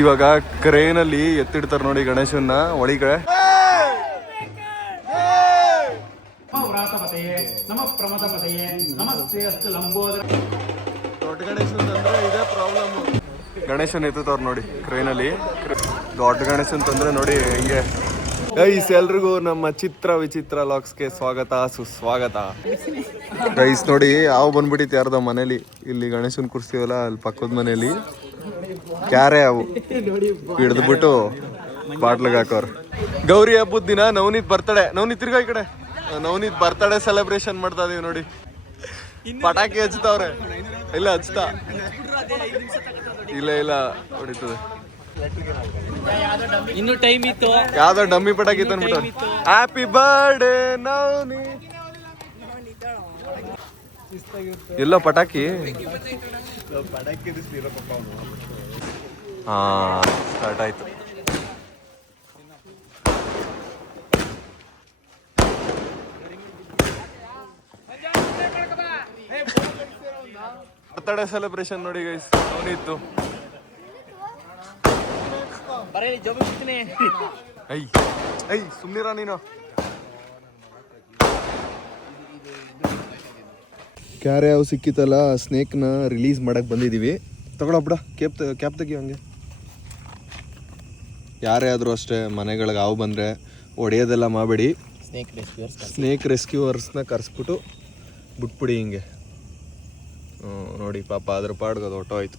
ಇವಾಗ ಕ್ರೇನಲ್ಲಿ ಎತ್ತಿಡ್ತಾರೆ ನೋಡಿ ಗಣೇಶನ್ನ ಒಳಗಡೆ. ದೊಡ್ಡ ಗಣೇಶನ್ ತಂದ್ರೆ ಇದೇ ಪ್ರಾಬ್ಲಮ್. ಗಣೇಶನ್ ಎತ್ತುತ್ತವ್ರು ನೋಡಿ ಕ್ರೇನಲ್ಲಿ. ದೊಡ್ಡ ಗಣೇಶನ್ ತಂದ್ರೆ ನೋಡಿ ಹಿಂಗೆ. ಗೈಸ್ ಎಲ್ರಿಗೂ ನಮ್ಮ ಚಿತ್ರ ವಿಚಿತ್ರ ಲಾಕ್ಸ್ಗೆ ಸ್ವಾಗತ ಸುಸ್ವಾಗತ. ಗೈಸ್ ನೋಡಿ ಯಾವ ಬಂದ್ಬಿಟ್ಟಿತ್ತು ಯಾರ್ದ ಮನೇಲಿ. ಇಲ್ಲಿ ಗಣೇಶನ್ ಕೂರಿಸ್ತೀವಲ್ಲ ಅಲ್ಲಿ ಪಕ್ಕದ ಮನೇಲಿ ಕ್ಯಾರೆ ಅವು ಹಿಡಿದ್ಬಿಟ್ಟು ಬಾಟ್ಲಿಗೆ ಹಾಕೋರು. ಗೌರಿ ಹಬ್ಬದ ದಿನ ನವನೀತ್ ಬರ್ತಡೆ. ನವನೀತ್ ತಿರ್ಗಾ ಈ ಕಡೆ. ನವನೀತ್ ಬರ್ತಡೆ ಸೆಲೆಬ್ರೇಷನ್ ಮಾಡ್ತಾ ಇದೀವಿ ನೋಡಿ. ಪಟಾಕಿ ಹಚ್ತಾವ್ರೆ. ಇಲ್ಲ ಹಚ್ತಾ ಇಲ್ಲ ಹೊಡಿತದೆ. ಇನ್ನು ಟೈಮ್ ಇತ್ತು. ಯಾವ್ದೋ ಡಮ್ಮಿ ಪಟಾಕಿ ತಂದ್ಬಿಟ್ಟು ಹ್ಯಾಪಿ ಬರ್ಡೇ ನವನೀತ್. ಎಲ್ಲ ಪಟಾಕಿ ಹಾ ಸ್ಟಾರ್ಟ್ ಆಯ್ತು. ಬರ್ತಡೇ ಸೆಲೆಬ್ರೇಷನ್ ನೋಡಿ ಗೈಸ್ ನವನೀತು. ಐ ಸುಮ್ನಿರ ನೀನು. ಕ್ಯಾರೆ ಯಾವ ಸಿಕ್ಕಿತ್ತಲ್ಲ ಸ್ನೇಕ್ನ ರಿಲೀಸ್ ಮಾಡಕ್ ಬಂದಿದೀವಿ. ತಗೊಳಬಿಡ ಕ್ಯಾಪ್ ತೆಗಿ ಹಂಗೆ. ಯಾರೇ ಆದರೂ ಅಷ್ಟೇ ಮನೆಗಳಿಗೆ ಹಾವು ಬಂದರೆ ಹೊಡೆಯೋದೆಲ್ಲ ಮಾಡಬೇಡಿ. ಸ್ನೇಕ್ ರೆಸ್ಕ್ಯೂವರ್ಸ್ನ ಕರೆಸ್ಬಿಟ್ಟು ಬಿಟ್ಬಿಡಿ ಹಿಂಗೆ. ನೋಡಿ ಪಾಪ ಅದ್ರ ಪಾಡ್ಗೋದು ಹೊಟ್ಟೋಯ್ತು.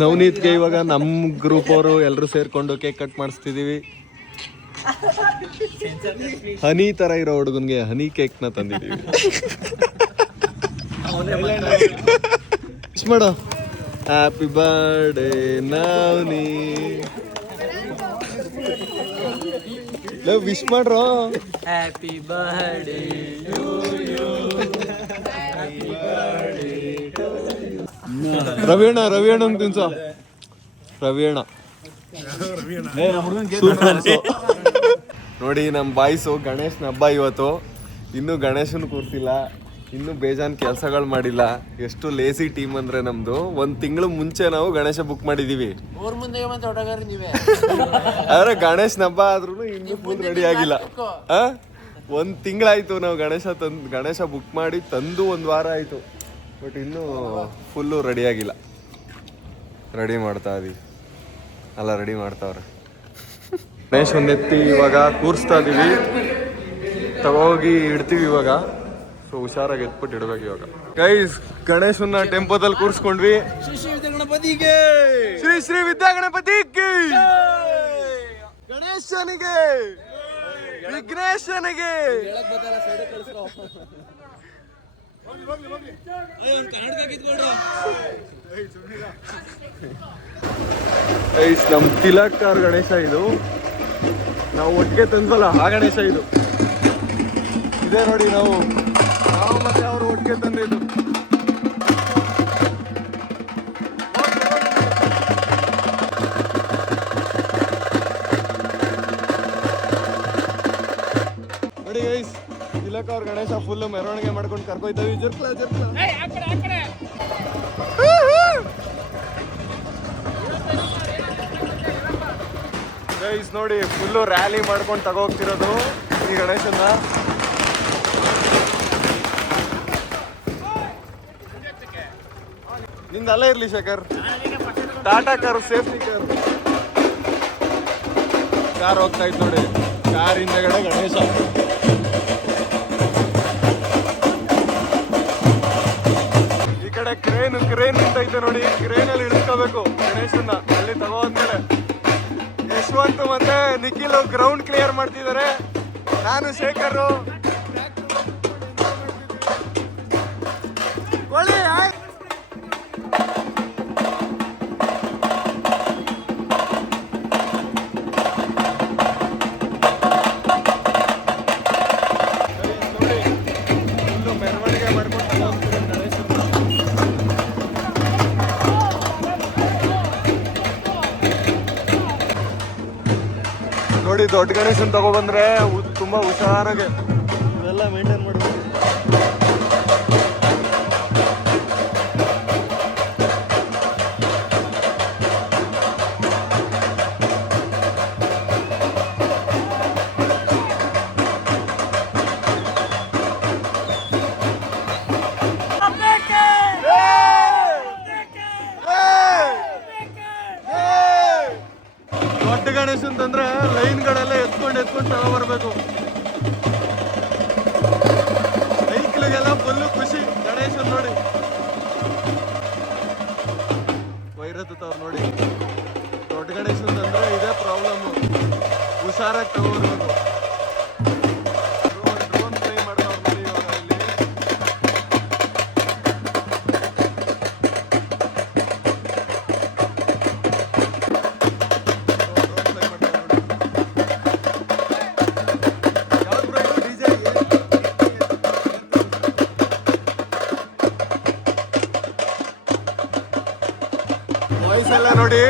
ನವನೀತ್ಗೆ ಇವಾಗ ನಮ್ಮ ಗ್ರೂಪ್ ಅವರು ಎಲ್ಲರೂ ಸೇರ್ಕೊಂಡು ಕೇಕ್ ಕಟ್ ಮಾಡಿಸ್ತಿದೀವಿ. ಹನಿ ತರ ಇರೋ ಹುಡುಗನ್ಗೆ ಹನಿ ಕೇಕ್ನ ತಂದಿದ್ದೀವಿ. ವಿಶ್ ಮಾಡೋ. Happy birthday Navani. ವಿಶ್ ಮಾಡ್ರೋ. ಹ್ಯಾಪಿ ಬರ್ಡೇ ರವಿಯಣ್ಣ ತಿನ್ಸ. ರವಿಯಣ್ಣ ನೋಡಿ ನಮ್ಮ ಬಾಯ್ಸು ಗಣೇಶನ ಹಬ್ಬ ಇವತ್ತು. ಇನ್ನೂ ಗಣೇಶನ್ ಕೂರ್ಸಿಲ್ಲ, ಇನ್ನೂ ಬೇಜಾನ್ ಕೆಲಸಗಳು ಮಾಡಿಲ್ಲ. ಎಷ್ಟು ಲೇಸಿ ಟೀಮ್ ಅಂದ್ರೆ ನಮ್ದು. 1 ತಿಂಗಳು ಮುಂಚೆ ನಾವು ಗಣೇಶ ಬುಕ್ ಮಾಡಿದೀವಿ. ಆದ್ರೆ ಗಣೇಶನ ಹಬ್ಬ ಆದ್ರೂ ಇನ್ನೂ ಫುಲ್ ರೆಡಿ ಆಗಿಲ್ಲ. 1 ತಿಂಗಳಾಯ್ತು ನಾವು ಗಣೇಶ ಬುಕ್ ಮಾಡಿ ತಂದು 1 ವಾರ ಆಯ್ತು. ಬಟ್ ಇನ್ನೂ ಫುಲ್ಲು ರೆಡಿ ಆಗಿಲ್ಲ. ರೆಡಿ ಮಾಡ್ತಾವ್ರೆ. ಗಣೇಶ್ ಎತ್ತಿ ಇವಾಗ ಕೂರಿಸ್ತಾ ಇದೀವಿ. ತಗೋಗಿ ಇಡ್ತೀವಿ ಇವಾಗ. ಸೊ ಹುಷಾರಾಗಿ ಎತ್ಬಿಟ್ಟು ಇಡ್ಬೇಕು ಇವಾಗ. ಗೈಸ್ ಗಣೇಶನ್ನ ಟೆಂಪೋದಲ್ಲಿ ಕೂರಿಸ್ಕೊಂಡ್ವಿ. ಶ್ರೀ ವಿದ್ಯಾ ಗಣಪತಿಗೆ, ಗಣೇಶನಿಗೆ, ವಿಘ್ನೇಶನಿಗೆ. ನಮ್ ತಿಲಕ್ ಅವ್ರ ಗಣೇಶ ಇದು. ನಾವು ಒಟ್ಟಿಗೆ ತಂದ್ವಲ್ಲ ಆ ಗಣೇಶ ಇದು. ಇದೇ ನೋಡಿ ನಾವು ಮತ್ತೆ ಅವರು ಒಟ್ಟಿಗೆ ತಂದಿದ್ದು. ನೋಡಿ ಗೈಸ್ ತಿಲಕ್ ಅವ್ರ ಗಣೇಶ ಫುಲ್ ಮೆರವಣಿಗೆ ಮಾಡ್ಕೊಂಡು ಕರ್ಕೊಯ್ತಾವಿ. ಗೈಸ್ ನೋಡಿ ಫುಲ್ಲು ರ್ಯಾಲಿ ಮಾಡ್ಕೊಂಡು ತಗೋಗ್ತಿರೋದು ಈ ಗಣೇಶನ್ನ. ನಿಂದ ಅಲ್ಲೇ ಇರ್ಲಿ Shekhar. Tata car, safety car ಹೋಗ್ತಾ ಇತ್ತು ನೋಡಿ. ಕಾರ್ ಹಿಂದೆಗಡೆ ಗಣೇಶ. ಈ ಕಡೆ ಕ್ರೇನ್ ನಿಂತೈತೆ ನೋಡಿ. ಕ್ರೇನಲ್ಲಿ ಇಳಿಸ್ಕೋಬೇಕು ಗಣೇಶನ್ನ. ಅಲ್ಲಿ ತಗೋದ್ಮೇಲೆ ಯಶವಂತ್ ಮತ್ತೆ ನಿಖಿಲ್ ಗ್ರೌಂಡ್ ಕ್ಲಿಯರ್ ಮಾಡ್ತಿದ್ದಾರೆ. ನಾನು ಶೇಖರ್ ಮೆರವಣಿಗೆ ಮಾಡ್ಕೊಂಡು ನೋಡಿ. ದೊಡ್ಡ ಗಣೇಶನ್ ತಗೊಬಂದ್ರೆ ತುಂಬಾ ಹುಷಾರಾಗೆ ಇವೆಲ್ಲ ಮೇಂಟೈನ್ ಮಾಡಬೇಕು. ಗಣೇಶನ್ ತಂದ್ರೆ ಲೈನ್ಗಳೆಲ್ಲ ಎತ್ಕೊಂಡು ತಗೊಬರ್ಬೇಕು. ಸೈಕ್ಲಿಗೆಲ್ಲ ಫುಲ್ಲು ಖುಷಿ ಗಣೇಶನ್ ನೋಡಿ. ವೈರತ್ತವ್ರು ನೋಡಿ, ದೊಡ್ಡ ಗಣೇಶನ್ ತಂದ್ರೆ ಇದೇ ಪ್ರಾಬ್ಲಮ್ಮು, ಹುಷಾರಾಗಿ ತಗೊಬರ್ಬೇಕು. ಡ್ರೋನ್ ಫ್ಲೈ ಮಾಡ್ತಾವ್ರು ನೋಡಿ ಇವಾಗ ಇಲ್ಲಿ. ವಾಯ್ಸ್ ಎಲ್ಲ ನೋಡಿ,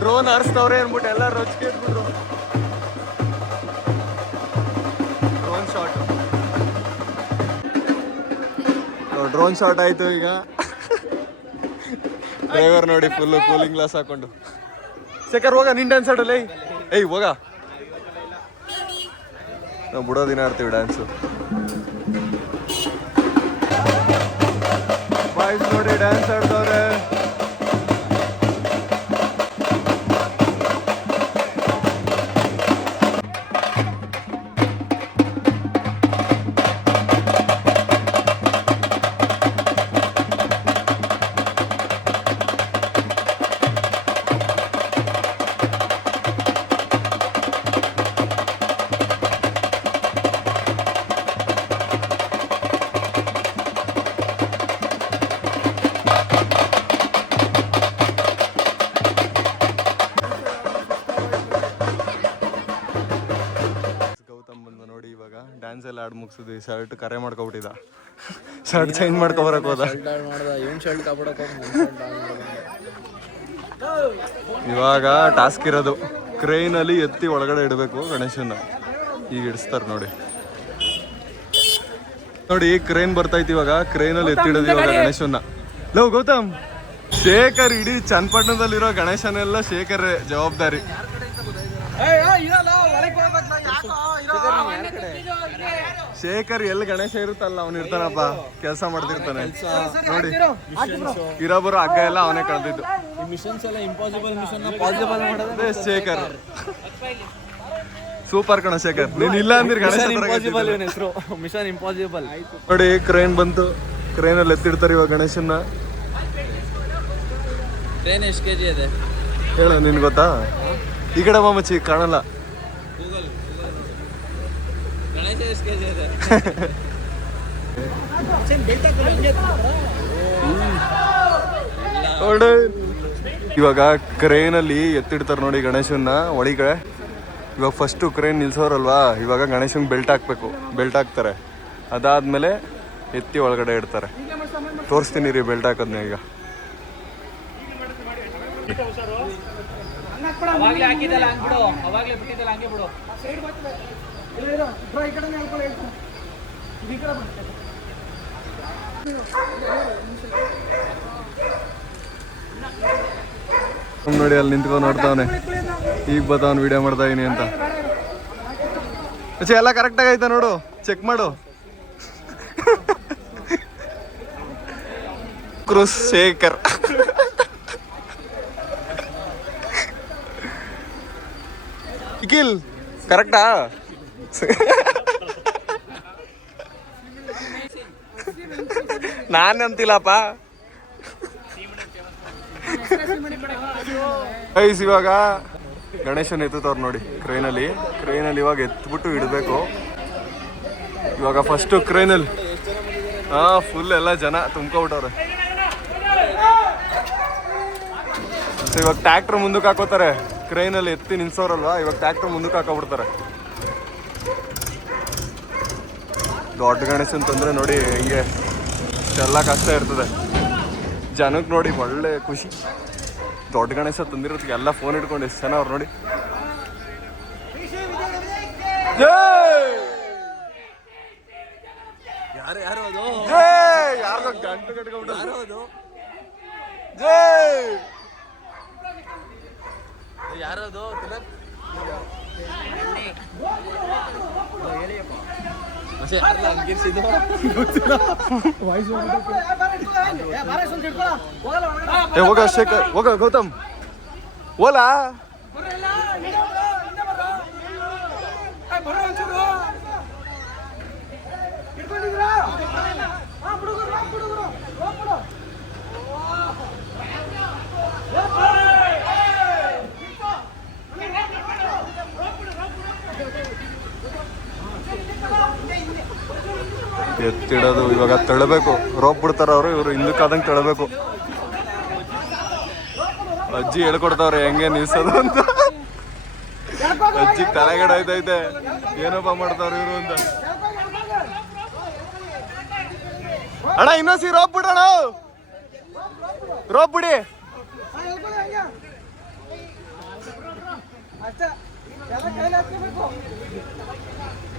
ಡ್ರೋನ್ ಹಾರಿಸ್ತವ್ರೆ ಅನ್ಬಿಟ್ಟು ಎಲ್ಲ ರೊಚ್ಚಿಗೆ ಎದ್ಬಿಟ್ರು. ಡ್ರೋನ್ ಶಾಟ್ ಆಯ್ತು. ಈಗ ಡ್ರೈವರ್ ನೋಡಿ ಫುಲ್ಲು ಕೂಲಿಂಗ್ ಗ್ಲಾಸ್ ಹಾಕೊಂಡು. ಶೇಖರ್ ಹೋಗ, ನಿನ್ ಡ್ಯಾನ್ಸ್ ಆಡಲ್ಲ. ಏಯ್ ಹೋಗ, ನಾವು ಬಿಡೋ ದಿನ ಆಡ್ತೀವಿ ಡ್ಯಾನ್ಸು. ಬಾಯ್ಸ್ ನೋಡಿ ಡ್ಯಾನ್ಸ್ ಆಡ್ತವ್ರೆ. ಡ್ಯಾನ್ಸ್ ಎಲ್ಲ ಆಡ್ ಮುಗಿಸಿದ್ವಿ. ಶರ್ಟ್ ಕರೆ ಮಾಡ್ಕೊಬಿಟ್ಟಿದ್ದ, ಶರ್ಟ್ ಚೇಂಜ್ ಮಾಡ್ಕೊಬರಕ್ ಹೋದ. ಇವಾಗ ಟಾಸ್ಕ್ ಇರೋದು ಕ್ರೈನಲ್ಲಿ ಎತ್ತಿ ಒಳಗಡೆ ಇಡಬೇಕು ಗಣೇಶನ್ನ. ಈಗ ಇಡಿಸ್ತಾರೆ ನೋಡಿ. ನೋಡಿ ಕ್ರೈನ್ ಬರ್ತೈತಿ ಇವಾಗ, ಕ್ರೈನಲ್ಲಿ ಎತ್ತಿಡೋದು ಇವಾಗ ಗಣೇಶನ್ನ. ಲವ್ ಗೌತಮ್, ಶೇಖರ್ ಇಡೀ ಚನ್ನಪಟ್ಟಣದಲ್ಲಿರೋ ಗಣೇಶನೆಲ್ಲ ಶೇಖರ್ ಜವಾಬ್ದಾರಿ. ಶೇಖರ್ ಎಲ್ಲಿ ಗಣೇಶ ಇರುತ್ತಲ್ಲ ಅವನು ಇರ್ತಾನಪ್ಪ, ಕೆಲಸ ಮಾಡ್ತಿರ್ತಾನೆ ನೋಡಿ. ಇರೋಬರು ಹಗ್ಗ ಎಲ್ಲ ಅವನೇ ಕಳೆದಿದ್ದು. ಶೇಖರ್ ಸೂಪರ್ ಕಣ ಶೇಖರ್, ನೀನ್ ಇಲ್ಲ ಅಂದ್ರೆ ಗಣೇಶ ಮಿಷನ್ ಇಂಪಾಸಿಬಲ್. ನೋಡಿ ಕ್ರೈನ್ ಬಂತು, ಕ್ರೈನಲ್ಲಿ ಎತ್ತಿಡ್ತಾರೆ ಇವಾಗ ಗಣೇಶನ್ನ. ಟ್ರೈನ್ ಎಷ್ಟು ಕೆಜಿ ಇದೆ ಹೇಳ, ನಿನ್ ಗೊತ್ತಾ? ಈ ಕಡೆ ಮಚ್ಚಿ ಕಾಣಲ್ಲ. ಇವಾಗ ಕ್ರೇನಲ್ಲಿ ಎತ್ತಿಡ್ತಾರೆ ನೋಡಿ ಗಣೇಶನ್ನ ಒಳಗಡೆ. ಇವಾಗ ಫಸ್ಟು ಕ್ರೇನ್ ನಿಲ್ಸೋರಲ್ವಾ, ಇವಾಗ ಗಣೇಶನ್ ಬೆಲ್ಟ್ ಹಾಕ್ಬೇಕು, ಬೆಲ್ಟ್ ಹಾಕ್ತಾರೆ. ಅದಾದ್ಮೇಲೆ ಎತ್ತಿ ಒಳಗಡೆ ಇಡ್ತಾರೆ. ತೋರಿಸ್ತೀನಿ ರೀ ಬೆಲ್ಟ್ ಹಾಕೋದ್ನ. ಈಗ ನೋಡಿ ಅಲ್ಲಿ ನಿಂತ್ಕೊಂಡು ನೋಡ್ತಾವನೆ, ಈಗ ಬತ್ತಾವನ್ ವಿಡಿಯೋ ಮಾಡ್ತಾ ಇದೀನಿ ಅಂತ. ಎಲ್ಲ ಕರೆಕ್ಟ್ ಆಗೈತಾ ನೋಡು, ಚೆಕ್ ಮಾಡು. ಕ್ರೂಸ್ ಶೇಖರ್ ನಿಖಿಲ್ ಕರೆಕ್ಟಾ? ನಾನಂತಿಲ್ಲಪ್ಪ. ಗೈಸ್ ಇವಾಗ ಗಣೇಶನ್ ಎತ್ತುತ್ತವ್ರು ನೋಡಿ ಕ್ರೈನಲ್ಲಿ. ಇವಾಗ ಎತ್ಬಿಟ್ಟು ಇಡಬೇಕು. ಇವಾಗ ಫಸ್ಟು ಕ್ರೈನಲ್ಲಿ ಫುಲ್ ಎಲ್ಲ ಜನ ತುಂಬ್ಕೊಬಿಟ್ಟವ್ರೆ. ಇವಾಗ ಟ್ರ್ಯಾಕ್ಟರ್ ಮುಂದಕ್ಕೆ ಹಾಕೋತಾರೆ. ಕ್ರೈನಲ್ಲಿ ಎತ್ತಿ ನಿಲ್ಸೋರಲ್ವಾ, ಇವಾಗ ಟ್ರ್ಯಾಕ್ಟರ್ ಮುಂದಕ್ಕೆ ಹಾಕೋಬಿಡ್ತಾರೆ. ದೊಡ್ಡ ಗಣೇಶನ್ ತಂದ್ರೆ ನೋಡಿ ಹಿಂಗೆ ಎಲ್ಲ ಕಷ್ಟ ಇರ್ತದೆ ಜನಕ್ಕೆ. ನೋಡಿ ಒಳ್ಳೆ ಖುಷಿ. ದೊಡ್ಡ ಗಣೇಶ ತಂದಿರೋದಕ್ಕೆ ಎಲ್ಲ ಫೋನ್ ಇಟ್ಕೊಂಡು ಎಷ್ಟು ಜನ ಅವ್ರು ನೋಡಿ. ಯಾರೋ ಗಂಟು ಕಟ್ಕೊಂಡ್ಬಿಟ್ಟು ಯಾರದು ಹೋಗ ಶೇಖರ್, ಹೋಗ ಗೌತಮ್, ಓಲಾ ಎತ್ತಿಡೋದು ಇವಾಗ ತಳ್ಳಬೇಕು. ರೋಪ್ ಬಿಡ್ತಾರ ಅವರು, ಇವರು ಹಿಂದಕ್ಕಾದಂಗೆ ತಳ್ಳಬೇಕು. ಅಜ್ಜಿ ಹೇಳ್ಕೊಡ್ತಾವ್ರೆ ಹೆಂಗೆ ನಿಲ್ಸೋದು ಅಂತ. ಅಜ್ಜಿಗೆ ತಲೆಗಡೆ ಆಯ್ತೈತೆ, ಏನಪ್ಪ ಮಾಡ್ತಾವ್ರ ಇವರು ಅಂತ. ಅಣ್ಣ ಇನ್ನೊಂದ್ಸಿ ರೋಪ್ ಬಿಡೋಣ, ರೋಪ್ ಬಿಡಿ.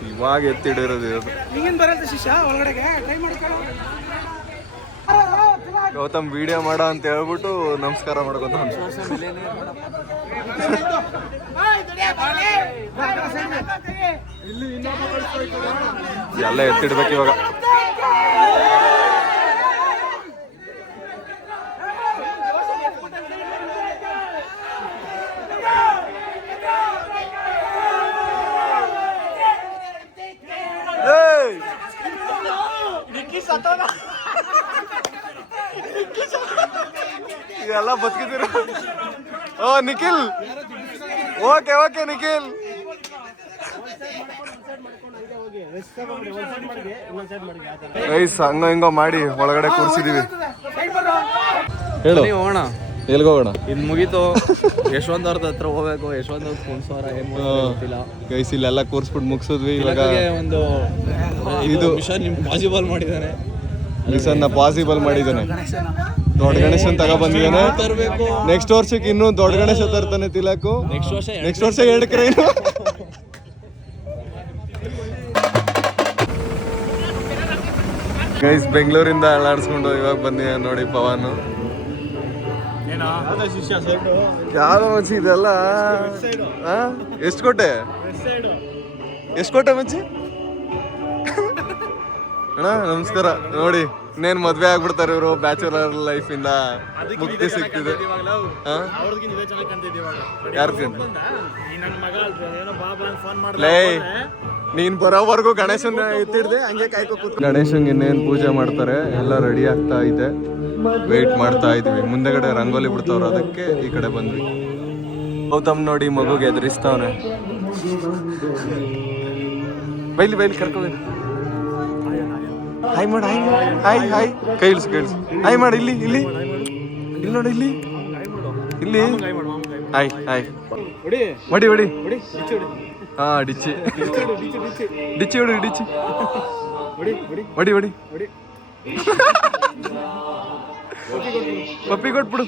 ಇವಾಗ ಎತ್ತಿಡಿರೋದು ಇದು. ಗೌತಮ್ ವಿಡಿಯೋ ಮಾಡ ಅಂತ ಹೇಳ್ಬಿಟ್ಟು ನಮಸ್ಕಾರ ಮಾಡ್ಕೊತ ಎಲ್ಲ ಎತ್ತಿಡ್ಬೇಕು ಇವಾಗ. ಎಲ್ಲ ಬದುಕಿದ್ದೀರ. ಓ ನಿಖಿಲ್, ಓಕೆ ಓಕೆ ನಿಖಿಲ್. ಹಂಗ ಹಿಂಗ ಮಾಡಿ ಒಳಗಡೆ ಕೂರ್ಸಿದೀವಿ. ಹೇಳು ಹೋಗೋಣ, ಎಲ್ಗೋಗೋಣ? ಇದು ಮುಗೀತು. ಯಶವಂತ ಅವ್ರದ ಹತ್ರ ಹೋಗ್ಬೇಕು. ಯಶವಂತ ಅವ್ರ ಕುಣ್ಸೋರ ಏನ್ ಗೊತ್ತಿಲ್ಲ. ಗೈಸ್ ಇಲ್ಲೆಲ್ಲ ಕೂರ್ಸ್ಬಿಟ್ಟು ಮುಗಿಸಿದ್ವಿ. ಇವಾಗ ಒಂದು ಇದು ಮಿಷನ್ ಇಂಪಾಸಿಬಲ್ ಮಾಡಿದ್ದಾನೆ. ಮಿಷನ್ ಪಾಸಿಬಲ್ ಮಾಡಿದ್ದಾನೆ. ದೊಡ್ಡ ಗಣೇಶನ್ ತಗೊಬಂದಿದ್ದಾನೆ. ನೆಕ್ಸ್ಟ್ ವರ್ಷಕ್ಕೆ ಇನ್ನೂ ದೊಡ್ಡ ಗಣೇಶ ತರ್ತಾನೆ ತಿಲಕು. ನೆಕ್ಸ್ಟ್ ವರ್ಷ 2 ಕ್ರೈನ್. ಗೈಸ್ ಬೆಂಗಳೂರಿಂದ ಅಲ್ಲಾಡ್ಸ್ಕೊಂಡು ಇವಾಗ ಬಂದಿದೆ ನೋಡಿ ಪವನ್. ಯಾವ್ದು ಮಚ್ಚಿ ಇದೆಲ್ಲ? ಎಷ್ಟು ಕೊಟ್ಟೆ ಮಚ್ಚಿ? ಅಣ್ಣ ನಮಸ್ಕಾರ. ನೋಡಿ ಇನ್ನೇನು ಮದ್ವೆ ಆಗ್ಬಿಡ್ತಾರೆ ಇವರು. ಬ್ಯಾಚುಲರ್ ಲೈಫ್ ಇಂದ ಮುಕ್ತಿ ಸಿಗ್ತಿದೆ. ಲೇ ನೀನ್ ಬರೋವರೆಗೂ ಗಣೇಶನ್ ಎತ್ತಿಡ್ದೆ ಹಂಗೆ ಕಾಯ್ಕೊ ಕೂತ್. ಗಣೇಶನ್ಗೆ ಇನ್ನೇನು ಪೂಜೆ ಮಾಡ್ತಾರೆ, ಎಲ್ಲ ರೆಡಿ ಆಗ್ತಾ ಇದೆ. ವೇಟ್ ಮಾಡ್ತಾ ಇದೀವಿ. ಮುಂದೆಗಡೆ ರಂಗೋಲಿ ಬಿಡ್ತಾವ್ರು, ಅದಕ್ಕೆ ಈ ಕಡೆ ಬಂದ್ವಿ. ಗೌತಮ್ ನೋಡಿ ಮಗುಗೆ ಎದುರಿಸ್ತಾವನೆ. ಬೈಲಿ ಕರ್ಕೊಂಡು ಹಾಯ್ ಮಾಡು, ಹಾಯ್ ಹಾಯ್ ಕೈ ಇಳಿಸು ಹಾಯ್ ಮಾಡಿ. ಇಲ್ಲಿ ನೋಡಿ, ಇಲ್ಲಿ ಹಾಯ್ ಹೊಡಿ. ಹಾ ಡಿಚ್ಚಿ ಹೊಡಿ. ಪಪ್ಪಿ ಕೊಟ್ಬಿಡು.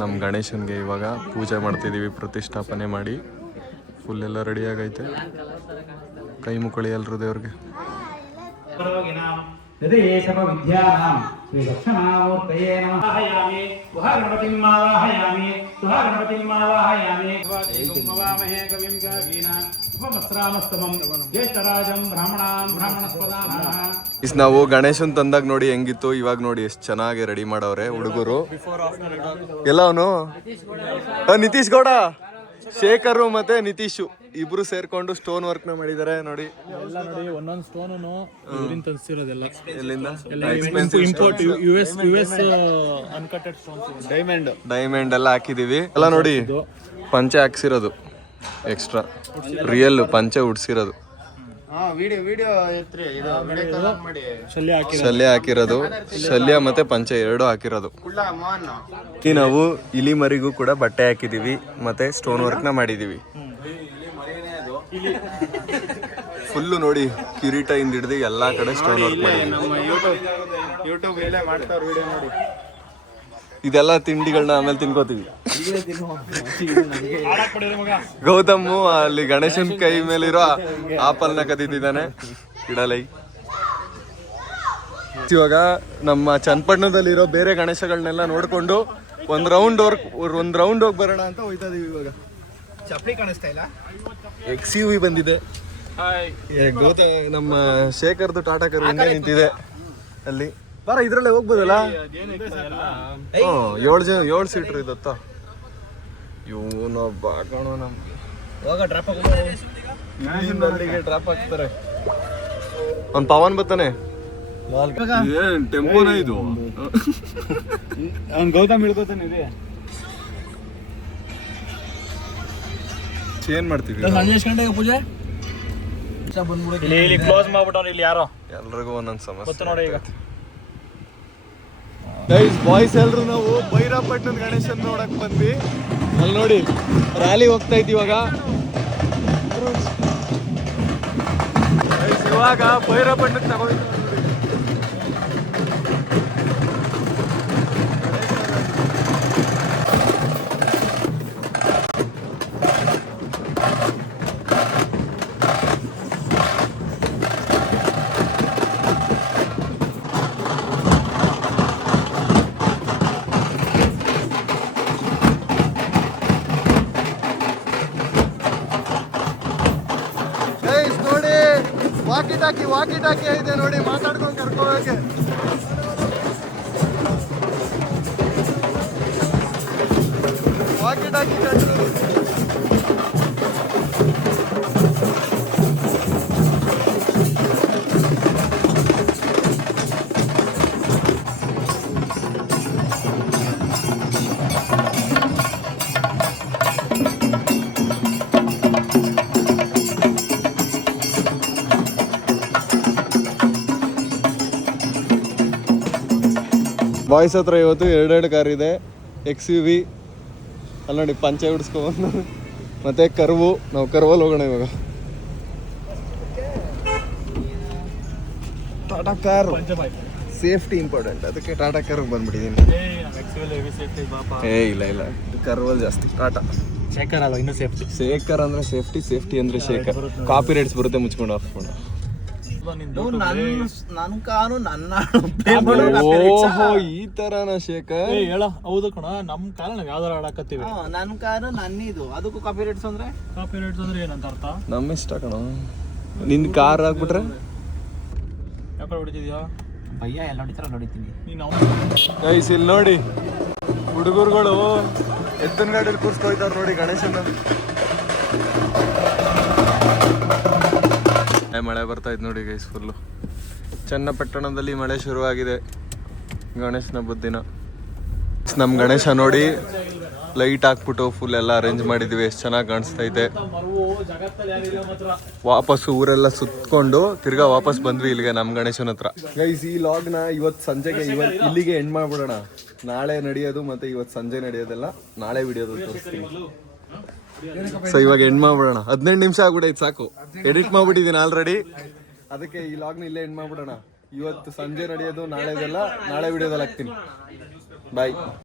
ನಮ್ಮ ಗಣೇಶನ್ಗೆ ಇವಾಗ ಪೂಜೆ ಮಾಡ್ತಿದೀವಿ, ಪ್ರತಿಷ್ಠಾಪನೆ ಮಾಡಿ. ಫುಲ್ ಎಲ್ಲ ರೆಡಿ ಆಗೈತೆ. ಕೈ ಮುಕ್ಕಳಿ ಎಲ್ರು ದೇವ್ರಿಗೆ. ನಾವು ಗಣೇಶನ್ ತಂದಾಗ ನೋಡಿ ಹೆಂಗಿತ್ತು, ಇವಾಗ ನೋಡಿ ಎಷ್ಟು ಚೆನ್ನಾಗಿ ರೆಡಿ ಮಾಡವ್ರೆ ಹುಡುಗರು ಎಲ್ಲ. ಅವನು ನಿತೀಶ್ ಗೌಡ, ಶೇಖರು ಮತ್ತೆ ನಿತೀಶು ಇಬ್ರು ಸೇರ್ಕೊಂಡು ಸ್ಟೋನ್ ವರ್ಕ್ ನ ಮಾಡಿದ್ದಾರೆ ನೋಡಿ. ಒಂದೊಂದು ಸ್ಟೋನ್ ಡೈಮಂಡ್ ಎಲ್ಲ ಹಾಕಿದೀವಿ. ಎಲ್ಲ ನೋಡಿ ಪಂಚೆ ಹಾಕ್ಸಿರೋದು ಎಕ್ಸ್ಟ್ರಾ, ರಿಯಲ್ ಪಂಚೆ ಉಡ್ಸಿರೋದು. ಶಲ್ಯ ಹಾಕಿರೋದು, ಶಲ್ಯ ಮತ್ತೆ ಪಂಚೆ 2 ಹಾಕಿರೋದು. ನಾವು ಇಲಿ ಮರಿಗೂ ಕೂಡ ಬಟ್ಟೆ ಹಾಕಿದೀವಿ ಮತ್ತೆ ಸ್ಟೋನ್ ವರ್ಕ್ ನ ಮಾಡಿದೀವಿ. ಫುಲ್ಲು ನೋಡಿ ಕಿರೀಟ ಇಂದ ಹಿಡಿದು ಎಲ್ಲಾ ಕಡೆ ಸ್ಟೋನ್ ವರ್ಕ್ ಮಾಡಿದೀವಿ. ಇದೆಲ್ಲ ತಿಂಡಿಗಳನ್ನ ಆಮೇಲೆ ತಿನ್ಕೋತೀವಿ. ಗೌತಮ್ಮು ಅಲ್ಲಿ ಗಣೇಶನ್ ಕೈ ಮೇಲಿರೋ ಆಪಲ್ನ ಕದಿದ್ದಾನೆ ಇಡಲೈ. ಇವಾಗ ನಮ್ಮ ಚನ್ನಪಟ್ಟಣದಲ್ಲಿರೋ ಬೇರೆ ಗಣೇಶಗಳನ್ನೆಲ್ಲ ನೋಡ್ಕೊಂಡು ಒಂದ್ ರೌಂಡ್ ಹೋಗಿ ಬರೋಣ ಅಂತ ಹೋಯ್ತಾ ಇದೀವಿ. ಇವಾಗ ಚಪ್ಪಲಿ ಕಾಣಿಸ್ತಾ ಇಲ್ಲ, XUV ಬಂದಿದೆ. ನಮ್ಮ ಶೇಖರ್ದು ಟಾಟಾ ಕರು ಹಿಂದೆ ನಿಂತಿದೆ ಅಲ್ಲಿ. ಬಾರ ಇದ್ರಲ್ಲೇ ಹೋಗ್ಬೋದಲ್ಲ. 7 ಸೀಟ್ರ್ ಇದತ್ತ. ಇವನು ಬಾಗೋಣ ನಮ್ಗೆ ಅಲ್ಲಿಗೆ ಡ್ರಾಪ್ ಆಗ್ತಾರೆ. ಅವ್ನು ಪವನ್ ಬರ್ತಾನೆ. ಟೆಂಪೋನ ಇದು. ಅವ್ನು ಗೌತಮ್ ಹಿಡ್ಕೋತಾನೆ ಇದೆ. ಏನ್ ಮಾಡ್ತೀವಿ ಸಂಜೆ ಎಷ್ಟು ಗಂಟೆಗೆ ಪೂಜೆ ಇಲ್ಲಿ ಕ್ಲೋಸ್ ಮಾಡ್ಬಿಟ್ಟವ್ರು. ಇಲ್ಲಿ ಯಾರೋ ಎಲ್ರಿಗೂ ಒಂದೊಂದು ಸಮಸ್ಯೆ ನೋಡಿ ಈಗ. ಬಾಯ್ಸ್ ಎಲ್ರು ನಾವು ಭೈರಪಟ್ಟಣದ ಗಣೇಶನ್ ನೋಡಕ್ ಬಂದ್ವಿ. ಅಲ್ಲಿ ನೋಡಿ ರ್ಯಾಲಿ ಹೋಗ್ತಾ ಇದ್ದೀವಿ ಇವಾಗ. ಇವಾಗ ಭೈರಪಟ್ಟಣಕ್ಕೆ ತಗೊಂಡಿದ್ದೀವಿ. ವಾಕಿ ಟಾಕಿ ಇದೆ ನೋಡಿ, ಮಾತಾಡ್ಕೊಂಡು ಕರ್ಕೋಬೇಕೆ. ವಾಕಿ ಟಾಕಿ ಬಾಯ್ಸ್ ಹತ್ರ ಇವತ್ತು 2 ಕಾರ್ ಇದೆ. XUV ಅಲ್ಲಿ ನೋಡಿ ಪಂಚೆ ಬಿಡಿಸ್ಕೊಂಡು ಮತ್ತೆ ಕರ್ವು. ನಾವು ಕರ್ವಲ್ಲಿ ಹೋಗೋಣ ಇವಾಗ. ಟಾಟಾ ಕಾರ್ ಸೇಫ್ಟಿ ಇಂಪಾರ್ಟೆಂಟ್, ಅದಕ್ಕೆ ಟಾಟಾ ಕಾರ್ಗೆ ಬಂದ್ಬಿಟ್ಟಿದ್ದೀನಿ. ಇಲ್ಲ ಕರ್ವಲ್ ಜಾಸ್ತಿ. ಟಾಟಾ ಶೇಖರ್ ಅಲ್ಲ, ಇನ್ನೂ ಸೇಫ್ಟಿ. ಶೇಖರ್ ಅಂದ್ರೆ ಸೇಫ್ಟಿ ಅಂದ್ರೆ ಶೇಖರ್. ಕಾಪಿ ರೈಟ್ಸ್ ಬರುತ್ತೆ, ಮುಚ್ಕೊಂಡು ಹಾಕ್ಕೊಂಡು. ನನ್ನ ಕಾರು ನನ್ನ ಓಹೋ, ಈ ತರನ ಶೇಖರ್ ಹೇಳ. ಹೌದು ಕಣ, ನಮ್ ಕಾಲ ನಾವ್ ಯಾವ್ದಾರ ಆಡಕತ್ತೀವಿ. ನನ್ನ ಕಾರು ನನ್ನಿದು, ಅದಕ್ಕೂ ಕಾಪಿ ರೇಟ್ಸ್ ಅಂದ್ರೆ ಏನಂತ ಅರ್ಥ? ನಮ್ಮ ಇಷ್ಟ ಕಣ. ನಿನ್ ಕಾರ್ ಹಾಕ್ಬಿಟ್ರೆ ಯಾಕೆ ಹೊಡಿತಿದ್ಯಾ ಭಯ್ಯ? ಎಲ್ಲ ಹೊಡಿತಾರ ಹೊಡಿತೀನಿ ನೀನು. ಗೈಸ್ ಇಲ್ಲಿ ನೋಡಿ, ಹುಡುಗರುಗಳು ಎತ್ತಿನ ಗಾಡಿಯಲ್ಲಿ ಕೂರ್ಸ್ಕೊಯ್ತಾರ ನೋಡಿ ಗಣೇಶನ. ಮಳೆ ಬರ್ತಾ ಇದ್ ನೋಡಿ ಗೈಸ್ ಫುಲ್ಲು. ಚನ್ನಪಟ್ಟಣದಲ್ಲಿ ಮಳೆ ಶುರುವಾಗಿದೆ ಗಣೇಶನ ಹಬ್ಬದ ದಿನ. ನಮ್ಮ ಗಣೇಶ ನೋಡಿ ಲೈಟ್ ಹಾಕ್ಬಿಟ್ಟು ಫುಲ್ ಎಲ್ಲ ಅರೇಂಜ್ ಮಾಡಿದ್ವಿ. ಎಷ್ಟು ಚೆನ್ನಾಗಿ ಕಾಣಿಸ್ತಾ ಇದೆ. ವಾಪಸ್ ಊರೆಲ್ಲ ಸುತ್ಕೊಂಡು ತಿರ್ಗಾ ವಾಪಸ್ ಬಂದ್ವಿ ಇಲ್ಲಿಗೆ ನಮ್ಮ ಗಣೇಶನ ಹತ್ರ. ಗೈಸ್ ಈ ಲಾಗ್ನ ಇವತ್ತು ಸಂಜೆಗೆ ಇಲ್ಲಿಗೆ ಎಂಡ್ ಮಾಡ್ಬಿಡೋಣ. ನಾಳೆ ನಡೆಯೋದು ಮತ್ತೆ ಇವತ್ತು ಸಂಜೆ ನಡೆಯೋದೆಲ್ಲ ನಾಳೆ ವಿಡಿಯೋದು ತೋರಿಸ್ತೀನಿ. ಸೊ ಇವಾಗ ಎಂಡ್ ಮಾಡ್ಬಿಡೋಣ. 15 ನಿಮಿಷ ಆಗ್ಬಿಡೈತೆ ಸಾಕು. ಎಡಿಟ್ ಮಾಡ್ಬಿಟ್ಟಿದ್ದೀನಿ ಆಲ್ರೆಡಿ, ಅದಕ್ಕೆ ಈ ಲಾಗ್ನ ಇಲ್ಲೇ ಎಂಡ್ ಮಾಡ್ಬಿಡೋಣ. ಇವತ್ತು ಸಂಜೆ ನಡೆಯೋದು ನಾಳೆದೆಲ್ಲ ನಾಳೆ ವಿಡಿಯೋದಲ್ಲಿ ಹಾಕ್ತೀನಿ. ಬಾಯ್.